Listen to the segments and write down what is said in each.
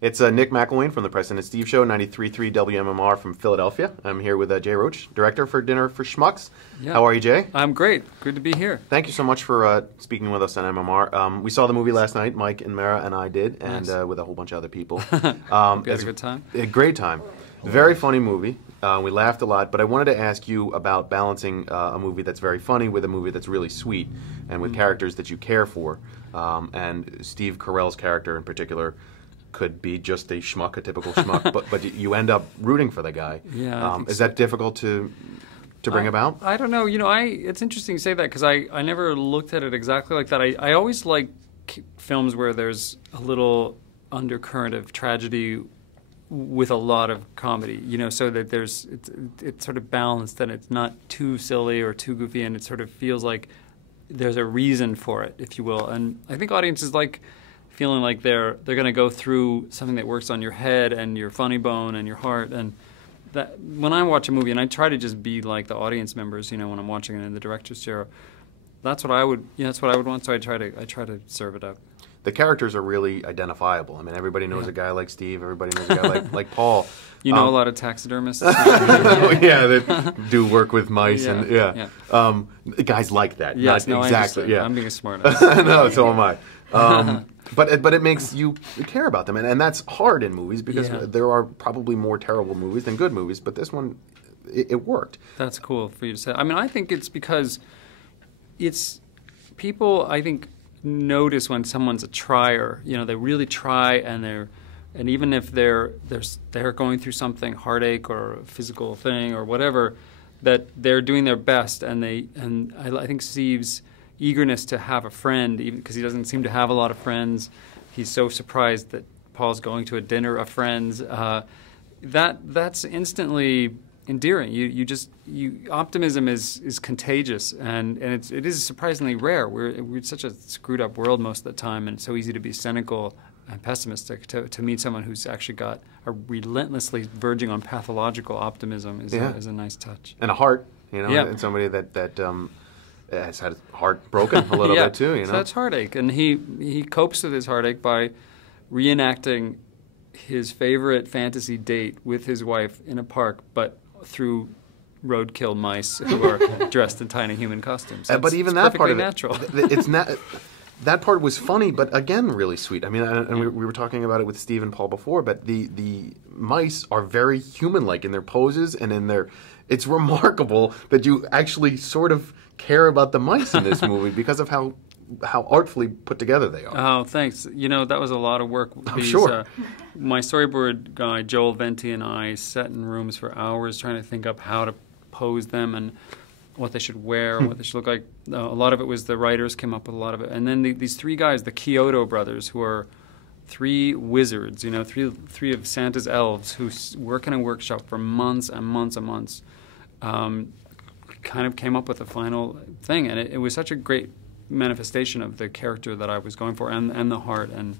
It's Nick McElwain from the Preston and Steve Show, 93.3 WMMR from Philadelphia. I'm here with Jay Roach, director for Dinner for Schmucks. Yeah. How are you, Jay? I'm great. Good to be here. Thank you so much for speaking with us on MMR. We saw the movie last night, Mike and Mara and I did, and nice. With a whole bunch of other people. You had a good time? A great time. Very funny movie. We laughed a lot, but I wanted to ask you about balancing a movie that's very funny with a movie that's really sweet and with characters that you care for. And Steve Carell's character in particular could be just a schmuck, a typical schmuck, but you end up rooting for the guy. Yeah. Is that difficult to bring about? I don't know. It's interesting you say that because I never looked at it exactly like that. I always like films where there's a little undercurrent of tragedy with a lot of comedy, so that it's sort of balanced and it's not too silly or too goofy, and it sort of feels like there's a reason for it, if you will. And I think audiences like feeling like they're going to go through something that works on your head and your funny bone and your heart. And that when I watch a movie, and I try to just be like the audience members, when I'm watching it in the director's chair, that's what I would want. So I try to serve it up. The characters are really identifiable. I mean, everybody knows a guy like Steve. Everybody knows a guy like Paul. You know a lot of taxidermists. Yeah, that do work with mice yeah. Guys like that. Yes, not no, exactly. Yeah, I'm being a smart ass. No, so am I. But it makes you care about them, and that's hard in movies because there are probably more terrible movies than good movies. But this one, it worked. That's cool for you to say. I mean, I think it's because people, I think, notice when someone's a trier. They really try, and even if they're going through something, heartache or a physical thing or whatever, that they're doing their best. And I think Steve's eagerness to have a friend, even because he doesn't seem to have a lot of friends, he's so surprised that Paul's going to a dinner of friends. That's instantly endearing. Optimism is contagious, and it is surprisingly rare. We're such a screwed up world most of the time, and it's so easy to be cynical and pessimistic. To meet someone who's actually got a relentlessly verging on pathological optimism is a nice touch. And a heart, and somebody that has had his heart broken a little bit too. So that's heartache, and he copes with his heartache by reenacting his favorite fantasy date with his wife in a park, but through roadkill mice who are dressed in tiny human costumes. But even that part of natural. It's not. That part was funny, but again, really sweet. I mean, and we were talking about it with Steve and Paul before, but the mice are very human-like in their poses and in their. It's remarkable that you actually sort of care about the mice in this movie because of how artfully put together they are. Oh, thanks. That was a lot of work. I'm sure. My storyboard guy, Joel Venti, and I sat in rooms for hours trying to think up how to pose them and what they should wear, what they should look like. A lot of it was the writers came up with a lot of it. And then these three guys, the Kyoto brothers, who are three wizards, three of Santa's elves who work in a workshop for months and months and months, kind of came up with a final thing. And it was such a great manifestation of the character that I was going for, and the heart and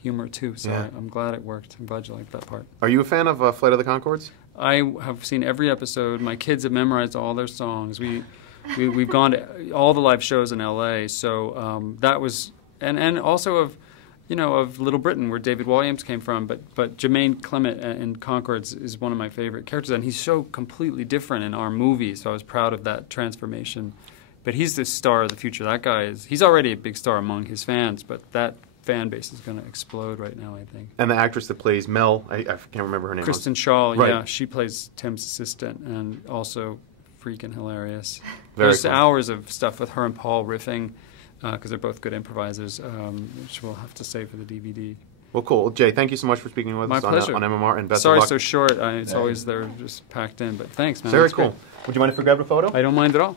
humor too. So I'm glad it worked. I'm glad you liked that part. Are you a fan of Flight of the Conchords? I have seen every episode. My kids have memorized all their songs. We've gone to all the live shows in L.A. So that was and also of Little Britain, where David Walliams came from. But Jermaine Clement in Conchords is one of my favorite characters, and he's so completely different in our movie. So I was proud of that transformation. But he's the star of the future. That guy he's already a big star among his fans, but that fan base is going to explode right now, I think. And the actress that plays Mel, I can't remember her name. Kristen Shaw, right. Yeah. She plays Tim's assistant and also freaking hilarious. Very There's cool. Hours of stuff with her and Paul riffing because they're both good improvisers, which we'll have to save for the DVD. Well, cool. Jay, thank you so much for speaking with us on MMR, and best of luck. Sorry, so short. It's always they're just packed in, but thanks, man. Very cool. Would you mind if we grabbed a photo? I don't mind at all.